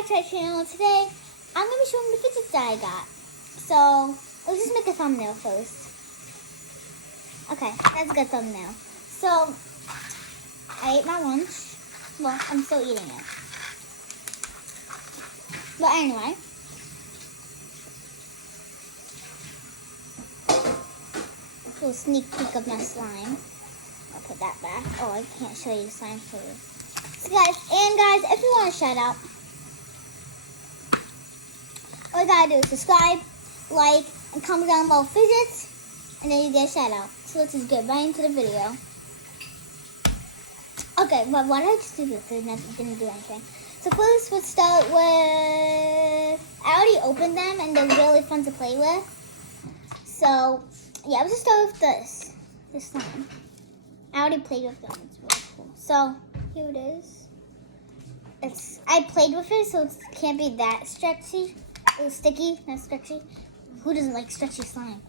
back to our channel. Today, I'm going to be showing the fidgets that I got. So, let's just make a thumbnail first. Okay, that's a good thumbnail. So, I ate my lunch. Well, I'm still eating it. But anyway. A little sneak peek of my slime. I'll put that back. Oh, I can't show you the slime for you. So guys, if you want a shout out, all you gotta do is subscribe, like, and comment down below fidgets, and then you get a shout out. So let's just get right into the video. Okay, but why did I just do this? It didn't do anything. So first, we'll start with, I already opened them and they're really fun to play with. So, yeah, we'll just start with this slime. I already played with them, it's really cool. So, here it is. I played with it, so it can't be that stretchy. A little sticky, not stretchy. Who doesn't like stretchy slime?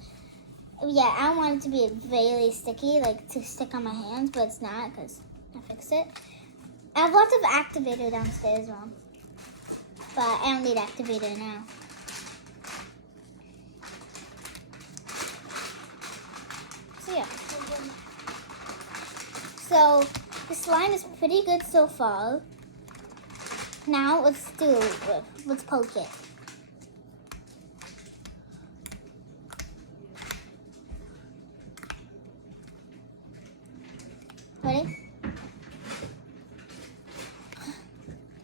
Yeah, I want it to be really sticky, like to stick on my hands, but it's not because I fixed it. I have lots of activator downstairs, Mom. But I don't need activator now. So yeah. So the slime is pretty good so far. Now let's poke it. Ready?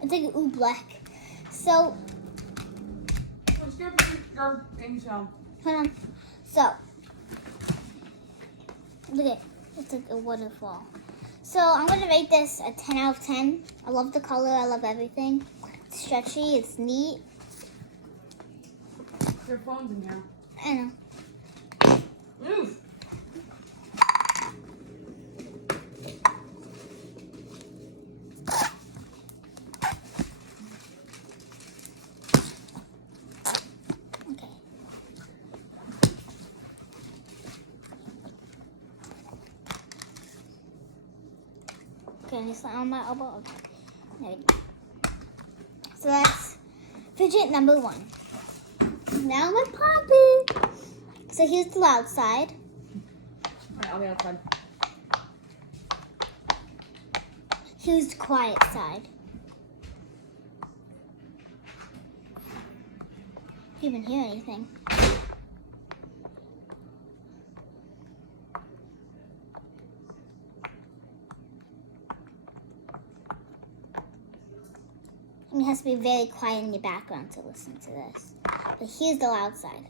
It's like ooh black. So hold on. So look at it. It's like a waterfall. So I'm gonna rate this a 10 out of 10. I love the color. I love everything. It's stretchy. It's neat. Their phone's in here. I know. Move. Okay. Okay, this on my elbow. Okay. There we go. So that's fidget number 1. Now we're popping. So here's the loud side. Alright, I'll be outside. Here's the quiet side. You even hear anything? It has to be very quiet in the background to listen to this. But here's the loud side.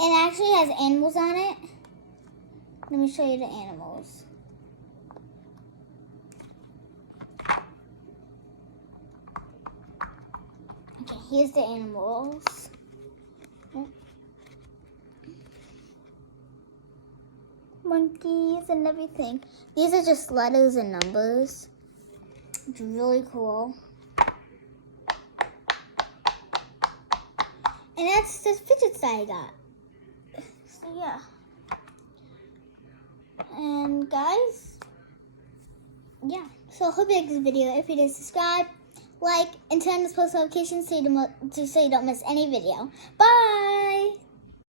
And it actually has animals on it. Let me show you the animals. Okay, here's the animals. Monkeys and everything. These are just letters and numbers. It's really cool. And that's the fidgets that I got. So yeah. And guys, yeah. So I hope you like this video. If you did, subscribe, like, and turn on those post notifications so you don't miss any video. Bye!